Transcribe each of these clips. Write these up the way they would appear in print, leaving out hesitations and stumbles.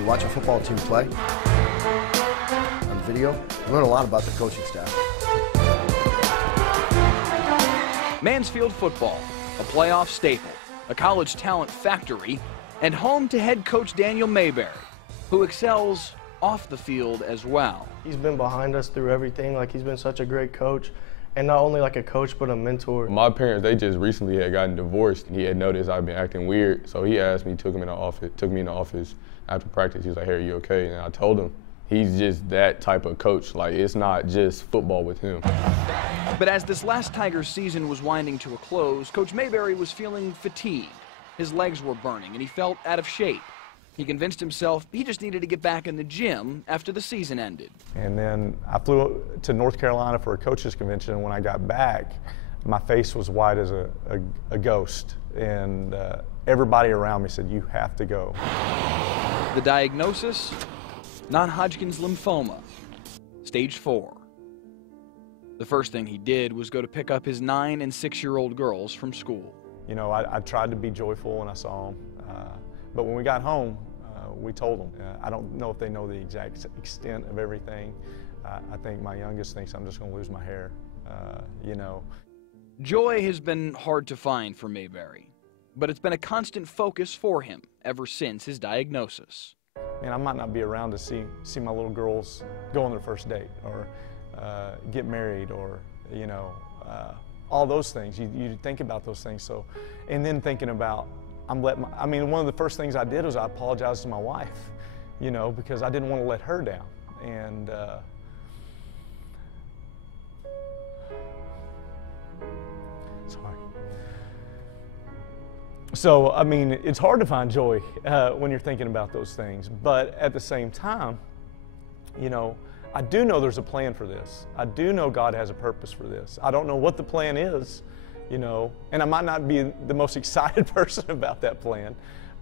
you watch a football team play on video, you learn a lot about the coaching staff. Mansfield football, a playoff staple, a college talent factory, and home to head coach Daniel Maberry, who excels off the field as well. He's been behind us through everything. Like, he's been such a great coach, and not only like a coach, but a mentor. My parents, they just recently had gotten divorced. He had noticed I've been acting weird, so he asked me, took me in the office after practice. He was like, "Hey, are you okay?" And I told him, he's just that type of coach. Like, it's not just football with him. But as this last Tigers season was winding to a close, Coach Maberry was feeling fatigued. His legs were burning, and he felt out of shape. He convinced himself he just needed to get back in the gym after the season ended. And then I flew to North Carolina for a coaches convention, and when I got back, my face was white as a ghost. And everybody around me said, "You have to go." The diagnosis? Non-hodgkins lymphoma, stage 4. The first thing he did was go to pick up his 9- and 6-year-old girls from school. You know, I tried to be joyful when I saw them, but when we got home, we told them. I don't know if they know the exact extent of everything. I think my youngest thinks I'm just going to lose my hair, you know. Joy has been hard to find for Maberry, but it's been a constant focus for him ever since his diagnosis. Man, I might not be around to see my little girls go on their first date or get married, or, you know, all those things. You think about those things. So, and then thinking about, I mean, one of the first things I did was I apologized to my wife, you know, because I didn't want to let her down. And sorry. So, I mean, it's hard to find joy when you're thinking about those things. But at the same time, you know, I do know there's a plan for this. I do know God has a purpose for this. I don't know what the plan is, you know, and I might not be the most excited person about that plan,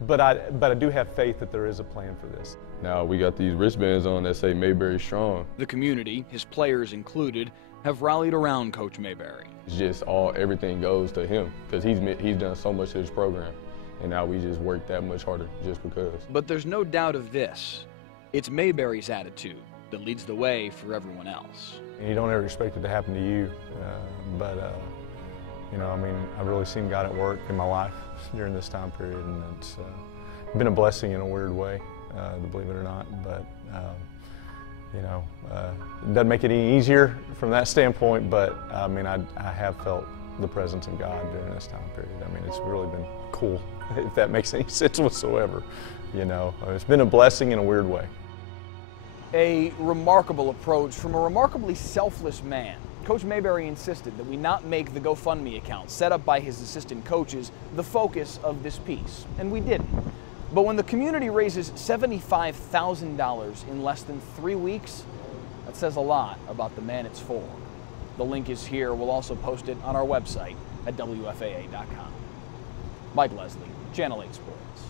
but I do have faith that there is a plan for this. Now we got these wristbands on that say Maberry Strong. The community, his players included, have rallied around Coach Maberry. It's just everything goes to him because he's done so much to his program, and now we just work that much harder just because. But there's no doubt of this. It's Maberry's attitude that leads the way for everyone else. You don't ever expect it to happen to you, but you know, I mean, I've really seen God at work in my life during this time period, and it's been a blessing in a weird way, believe it or not. But you know, it doesn't make it any easier from that standpoint. But I mean, I have felt the presence of God during this time period. I mean, it's really been cool, if that makes any sense whatsoever. You know, it's been a blessing in a weird way. A remarkable approach from a remarkably selfless man. Coach Maberry insisted that we not make the GoFundMe account set up by his assistant coaches the focus of this piece, and we didn't. But when the community raises $75,000 in less than 3 weeks, that says a lot about the man it's for. The link is here. We'll also post it on our website at WFAA.com. Mike Leslie, Channel 8 Sports.